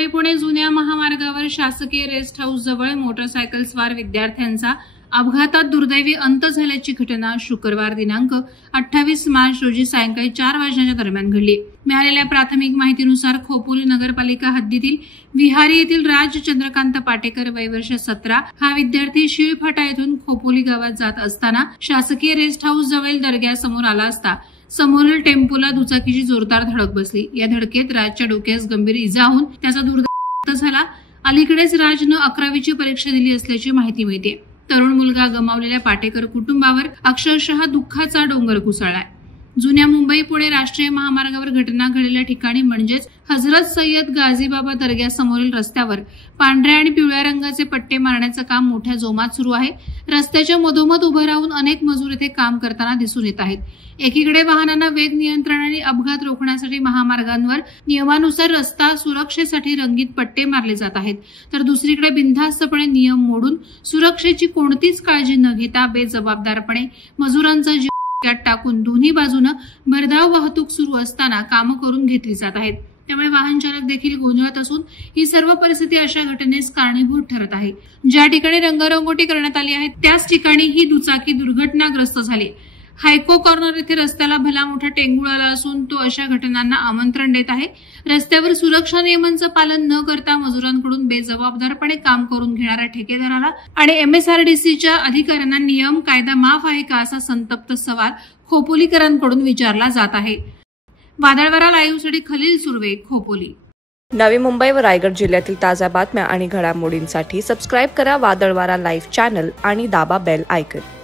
मुंबई पुणे जुन्या महामार्गावर शासकीय रेस्ट हाऊस जवळ मोटरसायकल स्वार विद्यार्थ्यांचा अपघातात दुर्दैवी अंत झाल्याची घटना शुक्रवार दिनांक 28 मार्च रोजी सायंकाळी 4 वाजण्याच्या दरम्यान घडली। मिळालेल्या प्राथमिक माहितीनुसार खोपोली नगरपालिका हद्दीतील विहारी येथील राज चंद्रकांत पाटेकर वय वर्ष 17 हा विद्यार्थी शिळफाटा येथून खोपोली गावात जात असताना शासकीय रेस्ट हाऊस जवळील दर्ग्यासमोर आला असता समोरील टेम्पोला दुचाकीची जोरदार धडक बसली। या धडकेत राजच्या डोक्यास गंभीर इजा होऊन त्याचा दुर्दैवी अंत झाला। अलीकडेच राजनं 11वीची परीक्षा दिली असल्याची माहिती मिळते। तरुण मुलगा गमावलेल्या पाटेकर कुटुंबावर अक्षरशः दुःखाचा डोंगर कोसळलाय। जुन्या मुंबई पुणे राष्ट्रीय महामार्गावर घटना घडलेल्या ठिकाणी म्हणजेच हजरत सय्यद गाझीबाबा दर्ग्यासमोरील रस्त्यावर पांढऱ्या आणि पिवळ्या रंगाचे पट्टे मारण्याचं काम मोठ्या जोमात सुरू आहे। रस्त्याच्या मधोमध उभं राहून अनेक मजूर इथे काम करताना दिसून येत आहेत। एकीकडे वाहनांना वेग नियंत्रण आणि अपघात रोखण्यासाठी महामार्गांवर नियमानुसार रस्ता सुरक्षेसाठी रंगीत पट्टे मारले जात आहेत, तर दुसरीकडे बिनधास्तपणे नियम मोडून सुरक्षेची कोणतीच काळजी न घेता बेजबाबदारपणे मजुरांचा जीव धोक्यात टाकून दोन्ही बाजूने भरधाव वाहतूक सुरू असताना कामं करून घेतली जात आहेत। त्यामुळे वाहन चालक देखील गोंधळत असून ही सर्व परिस्थिती अशा घटनेस कारणीभूत ठरत आहे। ज्या ठिकाणी रंगरंगोटी करण्यात आली आहे त्याच ठिकाणी ही दुचाकी दुर्घटनाग्रस्त झाली। हायको कॉर्नर येथे रस्त्याला भला मोठा टेंगुळ आला असून तो अशा घटनांना आमंत्रण देत आहे। रस्त्यावर सुरक्षा नियमांचं पालन न करता मजुरांकडून बेजबाबदारपणे काम करून घेणाऱ्या ठेकेदाराला आणि MSRDCच्या अधिकाऱ्यांना नियम कायदा माफ आहे का असा संतप्त सवाल खोपोलीकरांकडून विचारला जात आहे। वादळवारा लाईव्हसाठी खलील सुर्वे, खोपोली। नवी मुंबई व रायगड जिल्ह्यातील ताज्या बातम्या आणि घडामोडींसाठी सबस्क्राईब करा वादळवारा लाईव्ह चॅनल आणि दाबा बेल आयकॉन।